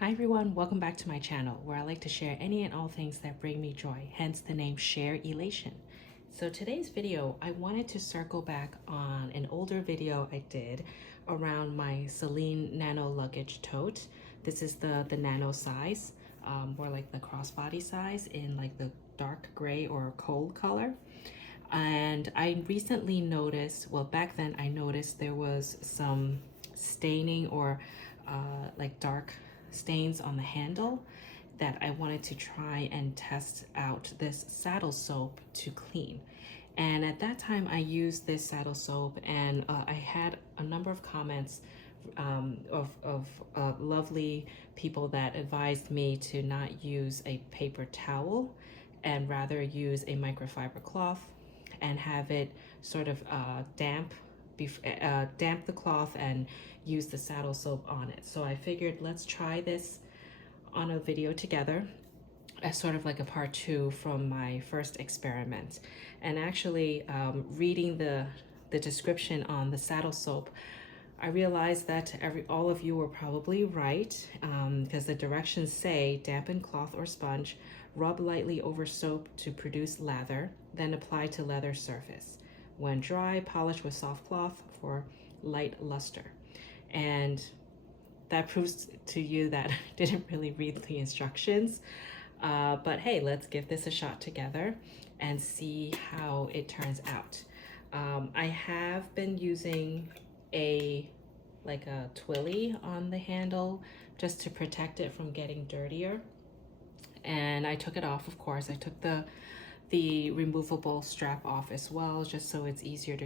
Hi everyone, welcome back to my channel where I like to share any and all things that bring me joy, hence the name Sharelation. So today's video, I wanted to circle back on an older video I did around my Celine Nano Luggage Tote. This is the nano size, or like the crossbody size in like the dark gray or coal color. And I recently noticed, well back then I noticed there was some staining or like dark stains on the handle that I wanted to try and test out this saddle soap to clean. And at that time I used this saddle soap and I had a number of comments of lovely people that advised me to not use a paper towel and rather use a microfiber cloth and have it sort of damp the cloth and use the saddle soap on it. So I figured let's try this on a video together as sort of like a part 2 from my first experiment. And actually reading the description on the saddle soap, I realized that all of you were probably right, because the directions say dampen cloth or sponge, rub lightly over soap to produce lather, then apply to leather surface. When dry, polish with soft cloth for light luster. And that proves to you that I didn't really read the instructions. But hey, let's give this a shot together and see how it turns out. I have been using a twilly on the handle just to protect it from getting dirtier. And I took it off, of course. I took the removable strap off as well, just so it's easier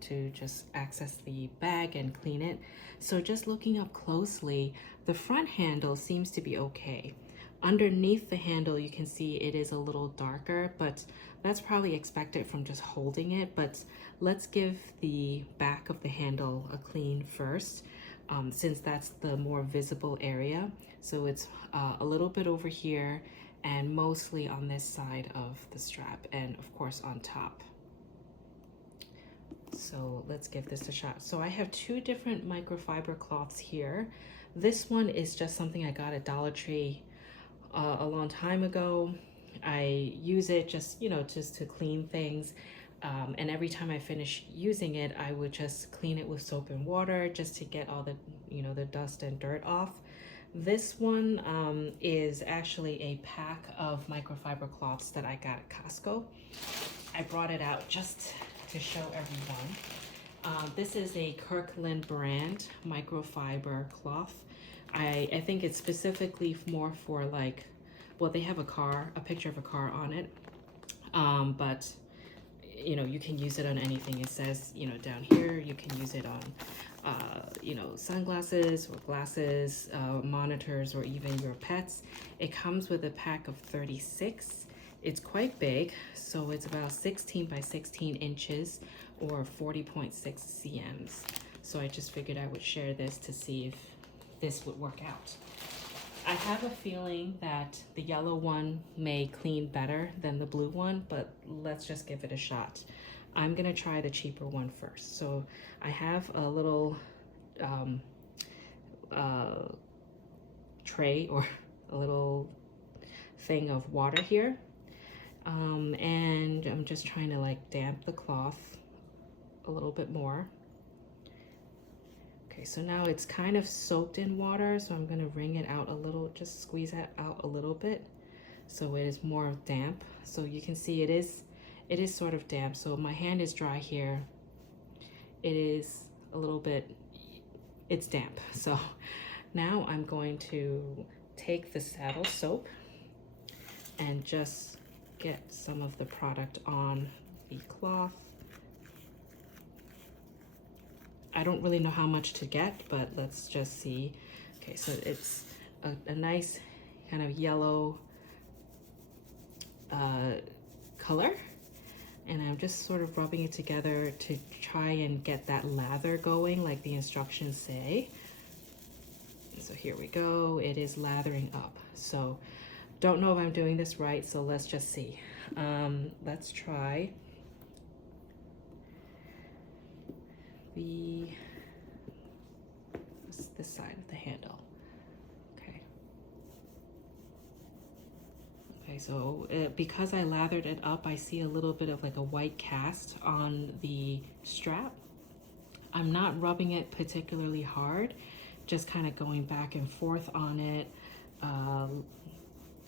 to just access the bag and clean it. So just looking up closely, the front handle seems to be okay. Underneath the handle, you can see it is a little darker, but that's probably expected from just holding it. But let's give the back of the handle a clean first, since that's the more visible area. So it's a little bit over here and mostly on this side of the strap and of course on top. So let's give this a shot. So I have 2 different microfiber cloths here. This one is just something I got at Dollar Tree a long time ago. I use it just, just to clean things. And every time I finish using it, I would just clean it with soap and water just to get all the, the dust and dirt off. This one is actually a pack of microfiber cloths that I got at Costco. I brought it out just to show everyone. This is a Kirkland brand microfiber cloth. I think it's specifically more for like, well, they have a picture of a car on it. But you can use it on anything. It says, down here, you can use it on sunglasses or glasses, monitors, or even your pets. It comes with a pack of 36. It's quite big, so it's about 16 by 16 inches or 40.6 cms. So I just figured I would share this to see if this would work out. I have a feeling that the yellow one may clean better than the blue one, but let's just give it a shot. I'm gonna try the cheaper one first. So I have a little tray or a little thing of water here. And I'm just trying to like damp the cloth a little bit more. Okay, so now it's kind of soaked in water, so I'm gonna wring it out a little, just squeeze it out a little bit so it is more damp. So you can see it is sort of damp. So my hand is dry here. It is a little bit, it's damp. So now I'm going to take the saddle soap and just get some of the product on the cloth. I don't really know how much to get, but let's just see. Okay, so it's a nice kind of yellow color. And I'm just sort of rubbing it together to try and get that lather going like the instructions say. And so here we go, it is lathering up. So don't know if I'm doing this right, so let's just see. Let's try this side of the handle. Okay, Okay, so because I lathered it up, I see a little bit of like a white cast on the strap. I'm not rubbing it particularly hard, just kind of going back and forth on it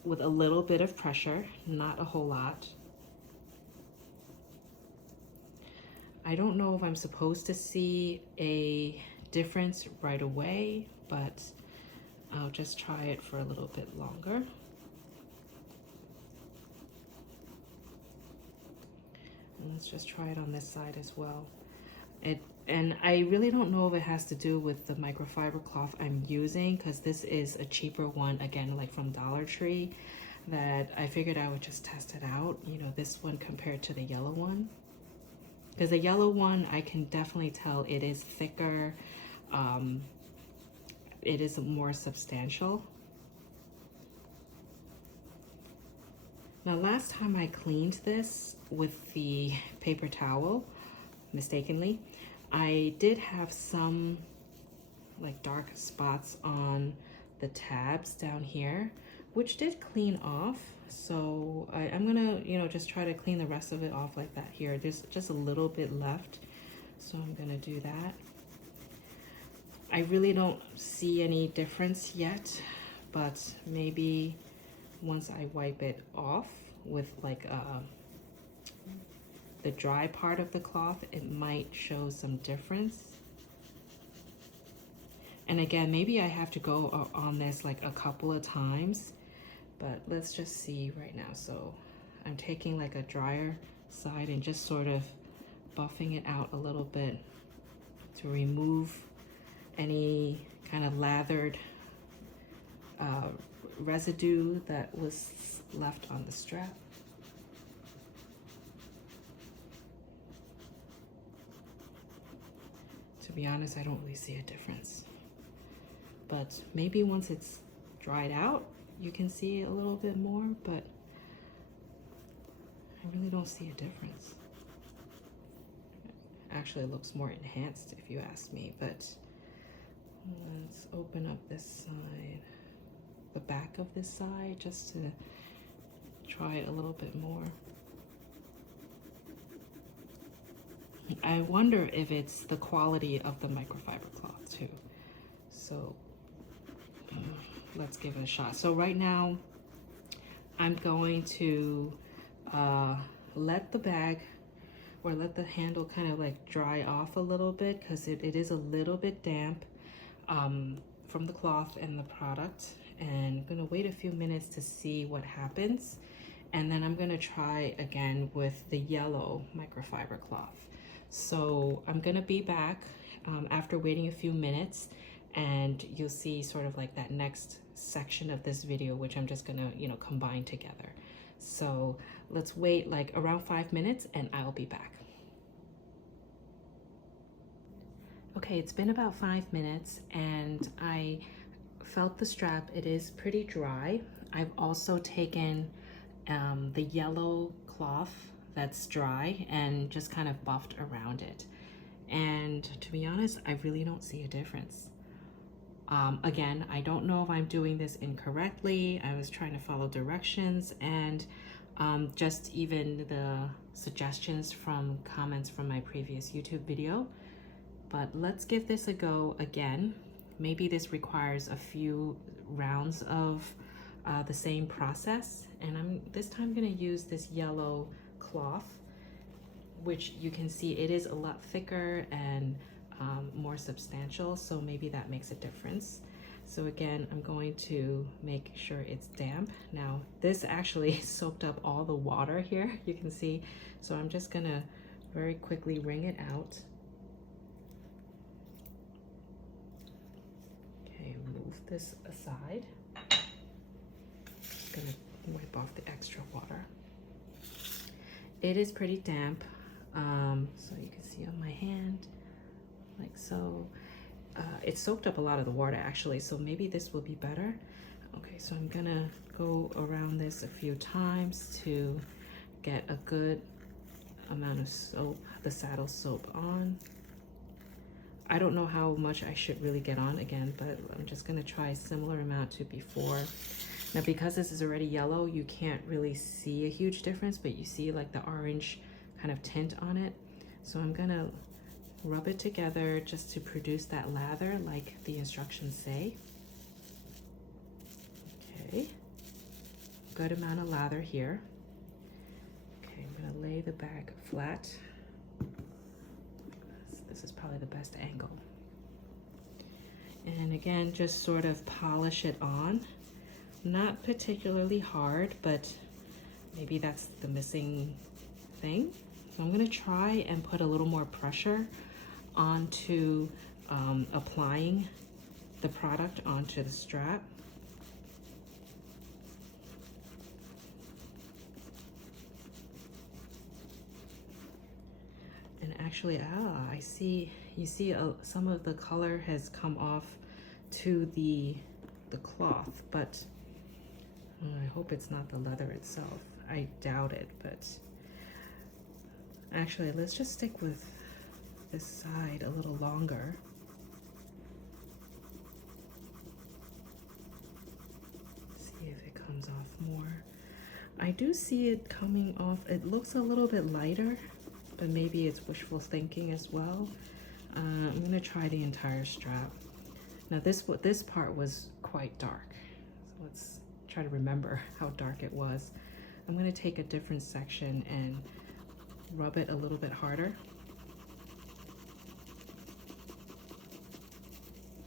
with a little bit of pressure, not a whole lot. I don't know if I'm supposed to see a difference right away, but I'll just try it for a little bit longer. And let's just try it on this side as well. And I really don't know if it has to do with the microfiber cloth I'm using, because this is a cheaper one, again, like from Dollar Tree, that I figured I would just test it out, you know, this one compared to the yellow one. Because the yellow one, I can definitely tell it is thicker, it is more substantial. Now, last time I cleaned this with the paper towel, mistakenly, I did have some like dark spots on the tabs down here, which did clean off. So I'm gonna, you know, just try to clean the rest of it off like that here. There's just a little bit left, so I'm gonna do that. I really don't see any difference yet, but maybe once I wipe it off with like the dry part of the cloth, it might show some difference. And again, maybe I have to go on this like a couple of times, but let's just see right now. So I'm taking like a drier side and just sort of buffing it out a little bit to remove any kind of lathered residue that was left on the strap. To be honest, I don't really see a difference. But maybe once it's dried out, you can see it a little bit more, but I really don't see a difference. Actually, it looks more enhanced if you ask me, but let's open up this side, the back of this side, just to try it a little bit more. I wonder if it's the quality of the microfiber cloth too. So let's give it a shot. So right now, I'm going to let the bag or let the handle kind of like dry off a little bit, because it is a little bit damp from the cloth and the product. And I'm gonna wait a few minutes to see what happens. And then I'm gonna try again with the yellow microfiber cloth. So I'm gonna be back after waiting a few minutes, and you'll see sort of like that next section of this video, which I'm just gonna, you know, combine together. So let's wait like around 5 minutes and I'll be back. Okay, it's been about 5 minutes and I felt the strap. It is pretty dry. I've also taken the yellow cloth that's dry and just kind of buffed around it. And to be honest, I really don't see a difference. Again, I don't know if I'm doing this incorrectly. I was trying to follow directions, and just even the suggestions from comments from my previous YouTube video. But let's give this a go again. Maybe this requires a few rounds of the same process. And this time I'm gonna use this yellow cloth, which you can see it is a lot thicker and more substantial, so maybe that makes a difference. So again, I'm going to make sure it's damp. Now, this actually soaked up all the water here, you can see. So I'm just gonna very quickly wring it out. Okay, move this aside. Just gonna wipe off the extra water. It is pretty damp, so you can see on my hand, like so. It soaked up a lot of the water actually, so maybe this will be better. Okay, so I'm gonna go around this a few times to get a good amount of soap, the saddle soap on. I don't know how much I should really get on again, but I'm just gonna try a similar amount to before. Now, because this is already yellow, you can't really see a huge difference, but you see like the orange kind of tint on it. So I'm gonna rub it together just to produce that lather like the instructions say. Okay, good amount of lather here. Okay, I'm gonna lay the bag flat. This is probably the best angle. And again, just sort of polish it on. Not particularly hard, but maybe that's the missing thing. So I'm gonna try and put a little more pressure onto applying the product onto the strap. And actually, I see, you see some of the color has come off to the cloth, but I hope it's not the leather itself. I doubt it, but actually, let's just stick with this side a little longer. See if it comes off more. I do see it coming off. It looks a little bit lighter, but maybe it's wishful thinking as well. I'm gonna try the entire strap. Now this part was quite dark, so let's try to remember how dark it was. I'm gonna take a different section and rub it a little bit harder.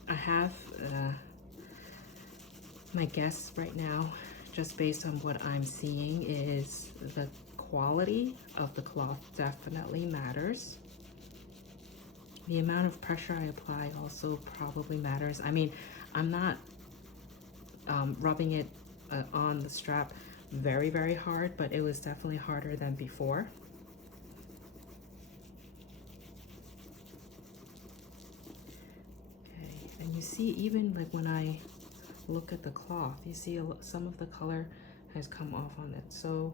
I have my guess right now, just based on what I'm seeing, is the quality of the cloth definitely matters. The amount of pressure I apply also probably matters. I mean, I'm not rubbing it on the strap very, very hard, but it was definitely harder than before. Okay, and you see, even like when I look at the cloth, you see some of the color has come off on it. So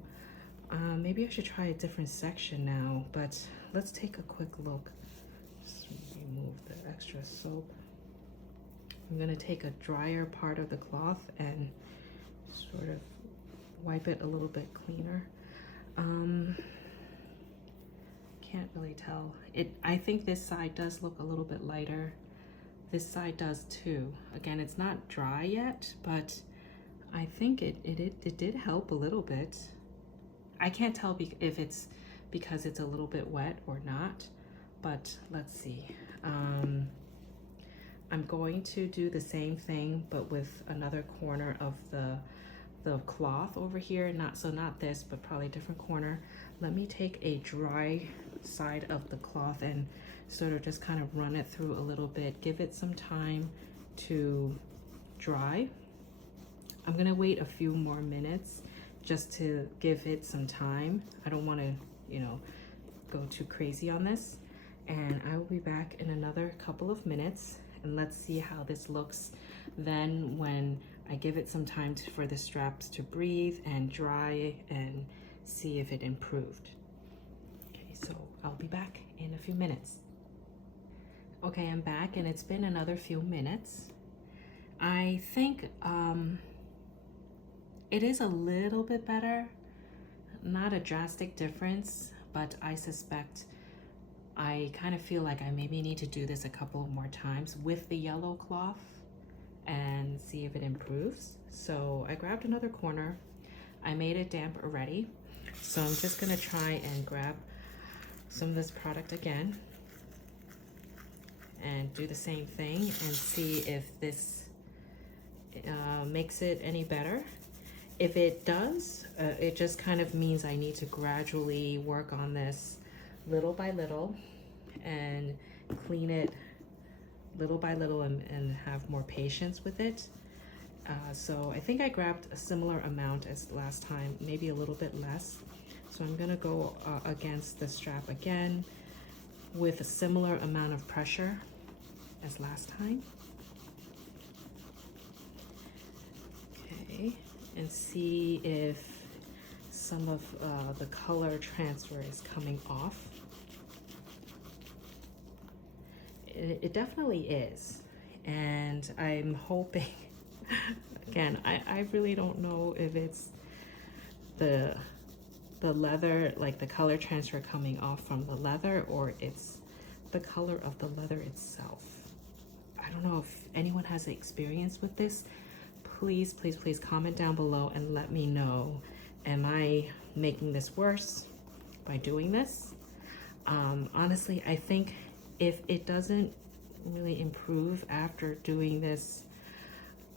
maybe I should try a different section now, but let's take a quick look. Just remove the extra soap. I'm gonna take a drier part of the cloth and sort of wipe it a little bit cleaner. Can't really tell. I think this side does look a little bit lighter. This side does too. Again, it's not dry yet, but I think it did help a little bit. I can't tell if it's because it's a little bit wet or not, but let's see. I'm going to do the same thing, but with another corner of the cloth over here. Not this, but probably a different corner. Let me take a dry side of the cloth and sort of just kind of run it through a little bit, give it some time to dry. I'm gonna wait a few more minutes just to give it some time. I don't want to, you know, go too crazy on this. And I will be back in another couple of minutes, and let's see how this looks then when I give it some time for the straps to breathe and dry and see if it improved. Okay, so I'll be back in a few minutes. Okay, I'm back and it's been another few minutes. I think it is a little bit better, not a drastic difference, but I suspect I kind of feel like I maybe need to do this a couple more times with the yellow cloth and see if it improves. So I grabbed another corner. I made it damp already. So I'm just gonna try and grab some of this product again and do the same thing and see if this makes it any better. If it does, it just kind of means I need to gradually work on this little by little and clean it little by little and have more patience with it. So I think I grabbed a similar amount as last time, maybe a little bit less. So I'm gonna go against the strap again with a similar amount of pressure as last time. Okay, and see if some of the color transfer is coming off. It definitely is, and I'm hoping again, I really don't know if it's the leather, like the color transfer coming off from the leather, or it's the color of the leather itself. I don't know if anyone has experience with this. Please, please, please comment down below and let me know. Am I making this worse by doing this? Honestly, I think if it doesn't really improve after doing this,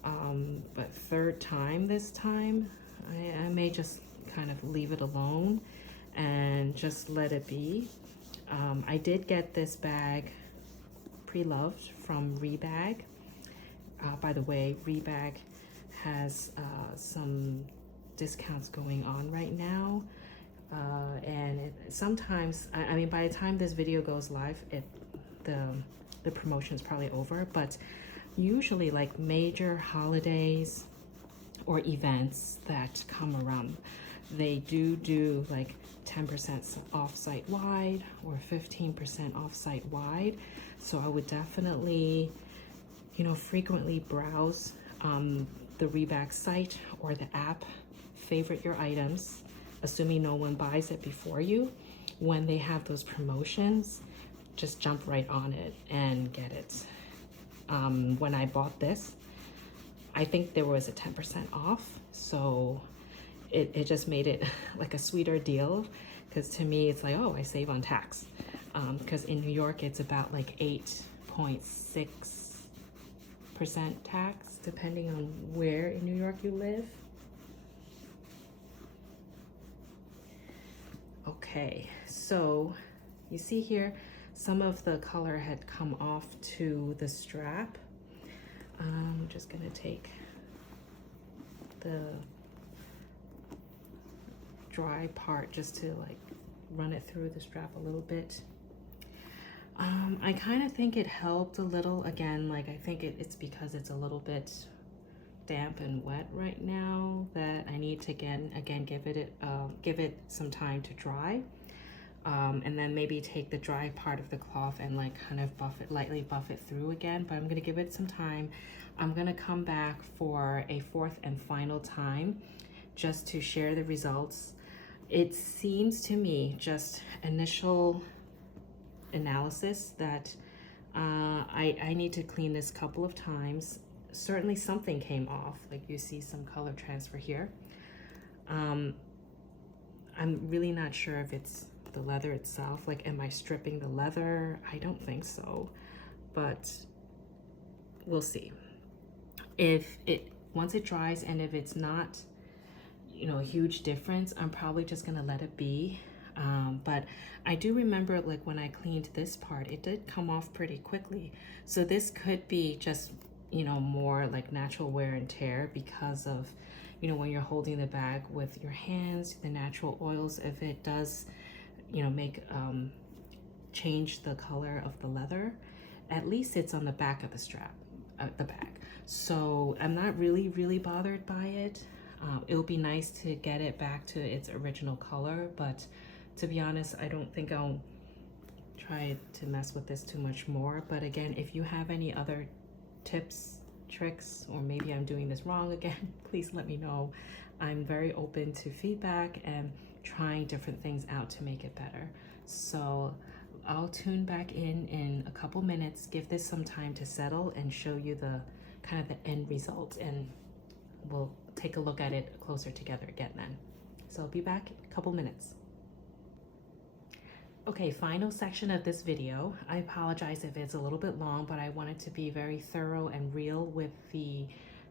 but third time this time, I may just kind of leave it alone and just let it be. I did get this bag pre-loved from Rebag. By the way, Rebag has some discounts going on right now, and sometimes, I mean, by the time this video goes live, the promotion is probably over, but usually like major holidays or events that come around, they do like 10% off site-wide or 15% off site-wide. So I would definitely, you know, frequently browse the Rebag site or the app, favorite your items, assuming no one buys it before you. When they have those promotions, just jump right on it and get it. When I bought this, I think there was a 10% off, so it just made it like a sweeter deal, because to me it's like, oh, I save on tax, because in New York it's about like 8.6% tax depending on where in New York you live. Okay, so you see here some of the color had come off to the strap. I'm just gonna take the dry part just to like run it through the strap a little bit. I kind of think it helped a little. Again, like I think it's because it's a little bit damp and wet right now that I need to again give it some time to dry, and then maybe take the dry part of the cloth and like kind of lightly buff it through again. But I'm gonna give it some time. I'm gonna come back for a fourth and final time just to share the results. It seems to me, just initial analysis, that I need to clean this a couple of times. Certainly something came off, like you see some color transfer here. I'm really not sure if it's the leather itself. Like, am I stripping the leather? I don't think so, but we'll see. Once it dries, and if it's not, you know, a huge difference, I'm probably just gonna let it be. But I do remember, like when I cleaned this part, it did come off pretty quickly. So this could be just, you know, more like natural wear and tear because of, you know, when you're holding the bag with your hands, the natural oils, if it does, you know, make change the color of the leather, at least it's on the back of the strap, the bag. So I'm not really bothered by it. It'll be nice to get it back to its original color, but to be honest, I don't think I'll try to mess with this too much more. But again, if you have any other tips, tricks, or maybe I'm doing this wrong again, please let me know. I'm very open to feedback and trying different things out to make it better. So I'll tune back in a couple minutes, give this some time to settle, and show you the kind of the end result, and we'll take a look at it closer together again then. So I'll be back in a couple minutes. Okay, final section of this video. I apologize if it's a little bit long, but I wanted to be very thorough and real with the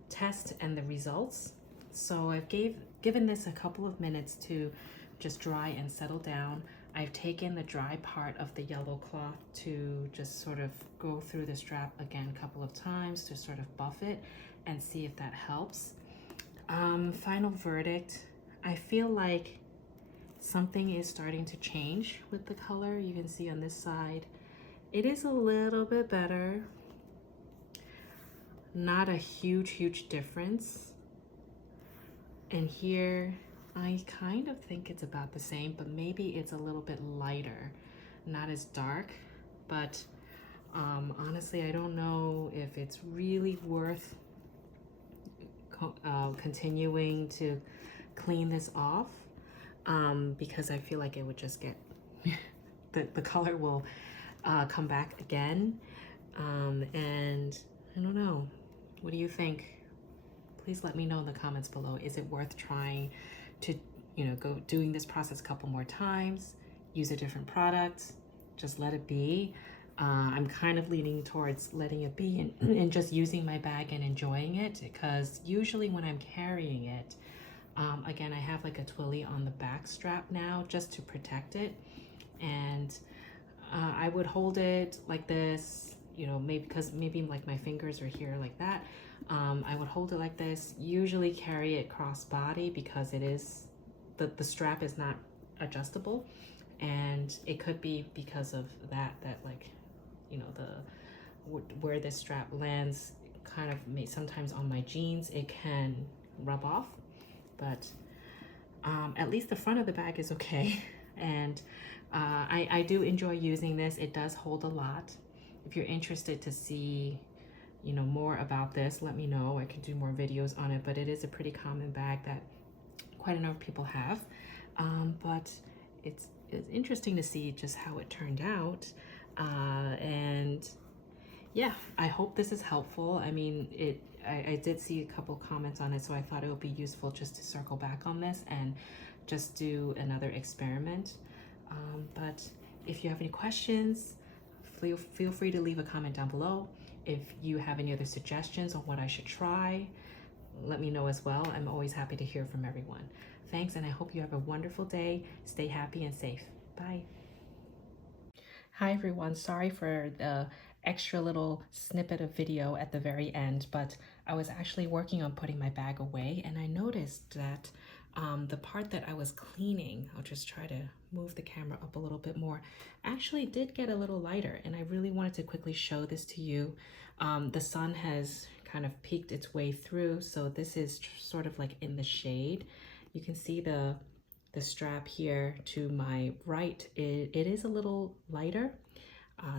test and the results. So I've given this a couple of minutes to just dry and settle down. I've taken the dry part of the yellow cloth to just sort of go through the strap again a couple of times to sort of buff it and see if that helps. Final verdict, I feel like something is starting to change with the color. You can see on this side, it is a little bit better. Not a huge difference. And here, I kind of think it's about the same, but maybe it's a little bit lighter, not as dark. But honestly, I don't know if it's really worth continuing to clean this off because I feel like it would just get, the color will come back again. And I don't know, what do you think? Please let me know in the comments below. Is it worth trying to, go doing this process a couple more times, use a different product, just let it be? I'm kind of leaning towards letting it be and just using my bag and enjoying it, because usually when I'm carrying it, again, I have like a twilly on the back strap now just to protect it. And I would hold it like this, maybe like my fingers are here like that. I would hold it like this, usually carry it cross body because it is, the strap is not adjustable. And it could be because of that like, where this strap lands kind of sometimes on my jeans, it can rub off. But at least the front of the bag is okay. And I do enjoy using this. It does hold a lot. If you're interested to see more about this, let me know. I can do more videos on it, but it is a pretty common bag that quite a number of people have. But it's interesting to see just how it turned out. And yeah, I hope this is helpful. I mean, I did see a couple comments on it, so I thought it would be useful just to circle back on this and just do another experiment. But if you have any questions, feel free to leave a comment down below. If you have any other suggestions on what I should try, let me know as well. I'm always happy to hear from everyone. Thanks, and I hope you have a wonderful day. Stay happy and safe. Bye. Hi everyone, sorry for the extra little snippet of video at the very end, but I was actually working on putting my bag away, and I noticed that the part that I was cleaning, I'll just try to move the camera up a little bit more, actually did get a little lighter, and I really wanted to quickly show this to you. The sun has kind of peeked its way through, so this is sort of like in the shade. You can see the strap here to my right, it is a little lighter.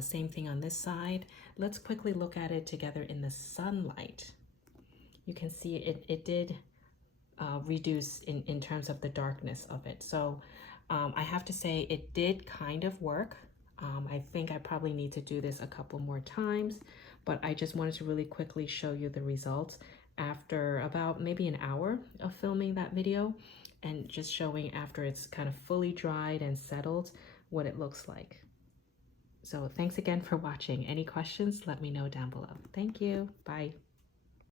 Same thing on this side. Let's quickly look at it together in the sunlight. You can see it did reduce in terms of the darkness of it. So I have to say it did kind of work. I think I probably need to do this a couple more times, but I just wanted to really quickly show you the results after about maybe an hour of filming that video, and just showing after it's kind of fully dried and settled what it looks like. So thanks again for watching. Any questions, let me know down below. Thank you. Bye.